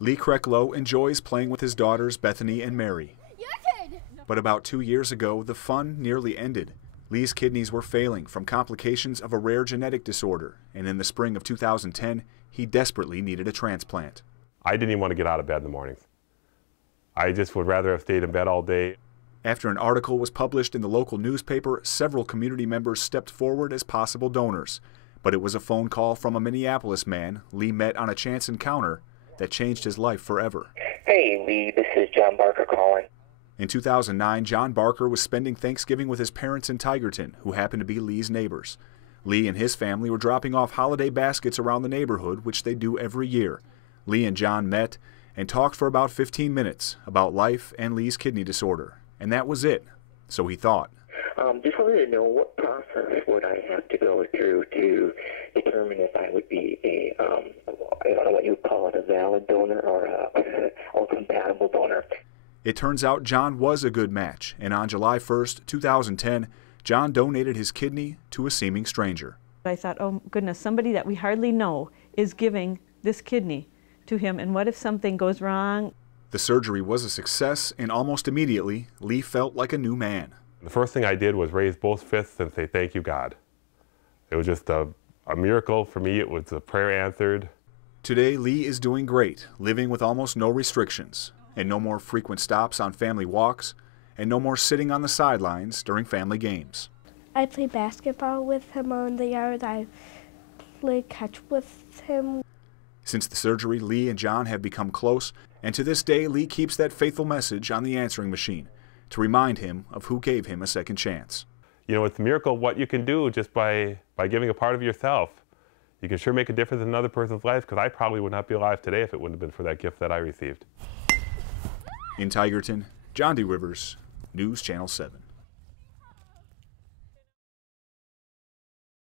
Lee Krecklow enjoys playing with his daughters Bethany and Mary. But about 2 years ago, the fun nearly ended. Lee's kidneys were failing from complications of a rare genetic disorder, and in the spring of 2010, he desperately needed a transplant. I didn't even want to get out of bed in the mornings. I just would rather have stayed in bed all day. After an article was published in the local newspaper, several community members stepped forward as possible donors. But it was a phone call from a Minneapolis man Lee met on a chance encounter that changed his life forever. Hey, Lee, this is John Barker calling. In 2009, John Barker was spending Thanksgiving with his parents in Tigerton, who happened to be Lee's neighbors. Lee and his family were dropping off holiday baskets around the neighborhood, which they do every year. Lee and John met and talked for about 15 minutes about life and Lee's kidney disorder. And that was it, so he thought. Just wanted to know what process would I have to go through to determine if I would be I don't know what you would call it, a valid donor or a compatible donor. It turns out John was a good match, and on July 1st, 2010, John donated his kidney to a seeming stranger. I thought, oh goodness, somebody that we hardly know is giving this kidney to him, and what if something goes wrong? The surgery was a success, and almost immediately, Lee felt like a new man. The first thing I did was raise both fists and say, thank you, God. It was just a miracle for me. It was a prayer answered. Today, Lee is doing great, living with almost no restrictions, and no more frequent stops on family walks, and no more sitting on the sidelines during family games. I play basketball with him on the yard. I play catch with him. Since the surgery, Lee and John have become close, and to this day, Lee keeps that faithful message on the answering machine to remind him of who gave him a second chance. You know, it's a miracle what you can do just by giving a part of yourself. You can sure make a difference in another person's life, because I probably would not be alive today if it wouldn't have been for that gift that I received. In Tigerton, John D. Rivers, News Channel 7.